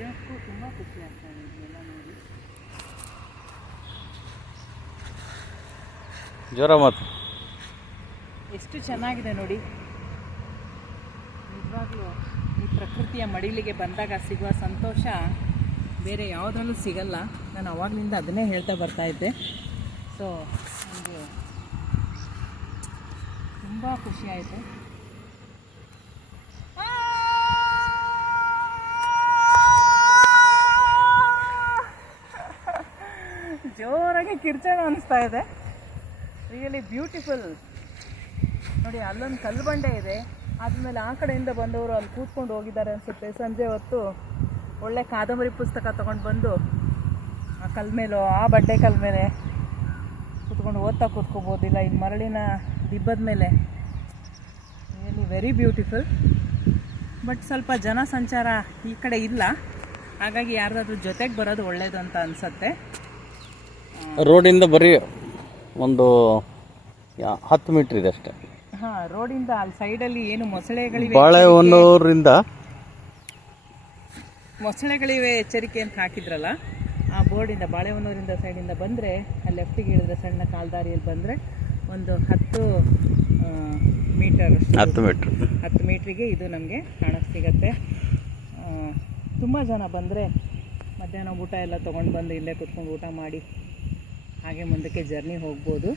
ನಿಜಕ್ಕೂ ತುಂಬ ಖುಷಿ ಆಗ್ತಾ ಇದೆ ಇದೆಲ್ಲ ನೋಡಿ. ಜೋರ ಮಾತು. ಎಷ್ಟು ಚೆನ್ನಾಗಿದೆ ನೋಡಿ. ನಿಜವಾಗ್ಲೂ ಈ ಪ್ರಕೃತಿಯ ಮಡಿಲಿಗೆ ಬಂದಾಗ ಸಿಗುವ ಸಂತೋಷ ಬೇರೆ ಯಾವುದರಲ್ಲೂ ಸಿಗಲ್ಲ. ನಾನು ಅವಾಗಲಿಂದ ಅದನ್ನೇ ಹೇಳ್ತಾ ಬರ್ತಾ ಇದ್ದೆ. ಸೊ ನನಗೆ ತುಂಬ ಖುಷಿ ಆಯಿತು. ಜೋರಾಗಿ ಕಿರ್ಚಾಣ ಅನಿಸ್ತಾ ಇದೆ. ರಿಯಲಿ ಬ್ಯೂಟಿಫುಲ್ ನೋಡಿ. ಅಲ್ಲೊಂದು ಕಲ್ಲು ಬಂಡೆ ಇದೆ. ಆದಮೇಲೆ ಆ ಕಡೆಯಿಂದ ಬಂದವರು ಅಲ್ಲಿ ಕೂತ್ಕೊಂಡು ಹೋಗಿದ್ದಾರೆ ಅನಿಸುತ್ತೆ. ಸಂಜೆ ಹೊತ್ತು ಒಳ್ಳೆ ಕಾದಂಬರಿ ಪುಸ್ತಕ ತೊಗೊಂಡು ಬಂದು ಆ ಕಲ್ ಮೇಲೋ ಆ ಬಡ್ಡೆ ಕಲ್ ಮೇಲೆ ಕೂತ್ಕೊಂಡು ಓದ್ತಾ ಕೂತ್ಕೋಬೋದಿಲ್ಲ. ಈ ಮರಳಿನ ದಿಬ್ಬದ ಮೇಲೆ ರಿಯಲಿ ವೆರಿ ಬ್ಯೂಟಿಫುಲ್. ಬಟ್ ಸ್ವಲ್ಪ ಜನ ಸಂಚಾರ ಈ ಕಡೆ ಇಲ್ಲ, ಹಾಗಾಗಿ ಯಾರ್ದಾದ್ರೂ ಜೊತೆಗೆ ಬರೋದು ಒಳ್ಳೇದು ಅಂತ ಅನಿಸುತ್ತೆ. ರೋಡಿಂದ ಬರೀ ಒಂದು 10 ಮೀಟ್ರ್ ಇದೆ ಅಷ್ಟೇ. ಹಾಂ, ರೋಡಿಂದ ಅಲ್ಲಿ ಸೈಡಲ್ಲಿ ಏನು ಮೊಸಳೆಗಳಿವೆ ಎಚ್ಚರಿಕೆ ಅಂತ ಹಾಕಿದ್ರಲ್ಲ, ಆ ಬೋರ್ಡಿಂದ ಬಾಳೆಹೊನ್ನೂರಿಂದ ಸೈಡಿಂದ ಬಂದರೆ ಅಲ್ಲಿ ಲೆಫ್ಟಿಗೆ ಇಳಿದ್ರೆ ಸಣ್ಣ ಕಾಲ್ದಾರಿಯಲ್ಲಿ ಬಂದರೆ ಒಂದು 10 ಮೀಟ್ರಿಗೆ ಇದು ನಮಗೆ ಕಾಣಕ್ಕೆ ಸಿಗತ್ತೆ. ತುಂಬ ಜನ ಬಂದರೆ ಮಧ್ಯಾಹ್ನ ಊಟ ಎಲ್ಲ ತೊಗೊಂಡು ಬಂದು ಇಲ್ಲೇ ಕುತ್ಕೊಂಡು ಊಟ ಮಾಡಿ ಹಾಗೆ ಮುಂದಕ್ಕೆ ಜರ್ನಿ ಹೋಗ್ಬೋದು.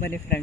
ಬನ್ನಿ ಫ್ರೆಂಡ್ಸ್.